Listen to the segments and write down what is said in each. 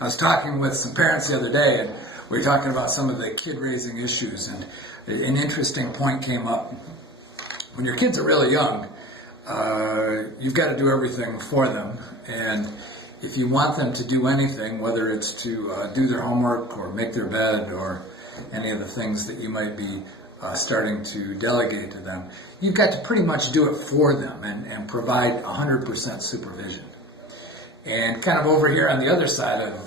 I was talking with some parents the other day, and we were talking about some of the kid-raising issues, and an interesting point came up. When your kids are really young, you've got to do everything for them, and if you want them to do anything, whether it's to do their homework or make their bed or any of the things that you might be starting to delegate to them, you've got to pretty much do it for them and provide 100% supervision. And kind of over here on the other side of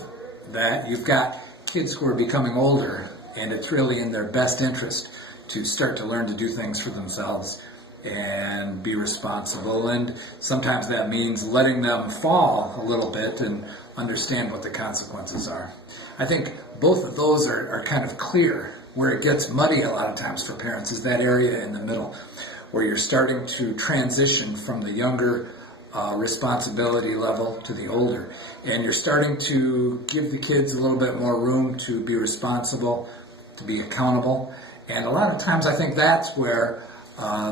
that, you've got kids who are becoming older, and it's really in their best interest to start to learn to do things for themselves and be responsible. And sometimes that means letting them fall a little bit and understand what the consequences are. I think both of those are kind of clear. Where it gets muddy a lot of times for parents is that area in the middle, where you're starting to transition from the younger responsibility level to the older. And you're starting to give the kids a little bit more room to be responsible, to be accountable. And a lot of times I think that's where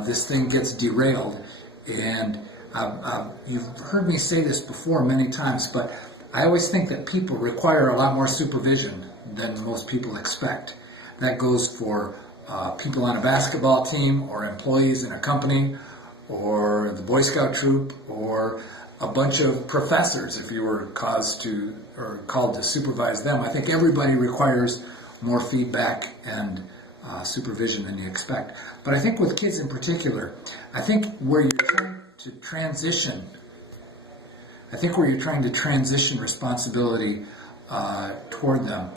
this thing gets derailed. And you've heard me say this before many times, but I always think that people require a lot more supervision than most people expect. That goes for people on a basketball team, or employees in a company, or the Boy Scout troop, or a bunch of professors if you were called to supervise them. I think everybody requires more feedback and supervision than you expect. But I think with kids in particular, I think where you're trying to transition responsibility toward them,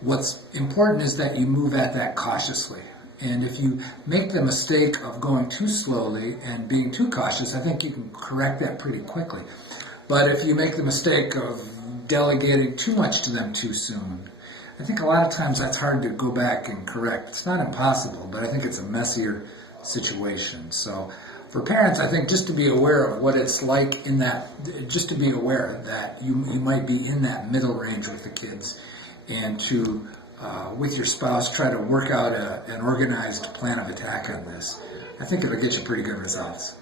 what's important is that you move at that cautiously. And if you make the mistake of going too slowly and being too cautious, I think you can correct that pretty quickly. But if you make the mistake of delegating too much to them too soon, I think a lot of times that's hard to go back and correct. It's not impossible, but I think it's a messier situation. So for parents, I think just to be aware of what it's like in that, just to be aware that you might be in that middle range with the kids, and to, with your spouse, try to work out an organized plan of attack on this. I think it'll get you pretty good results.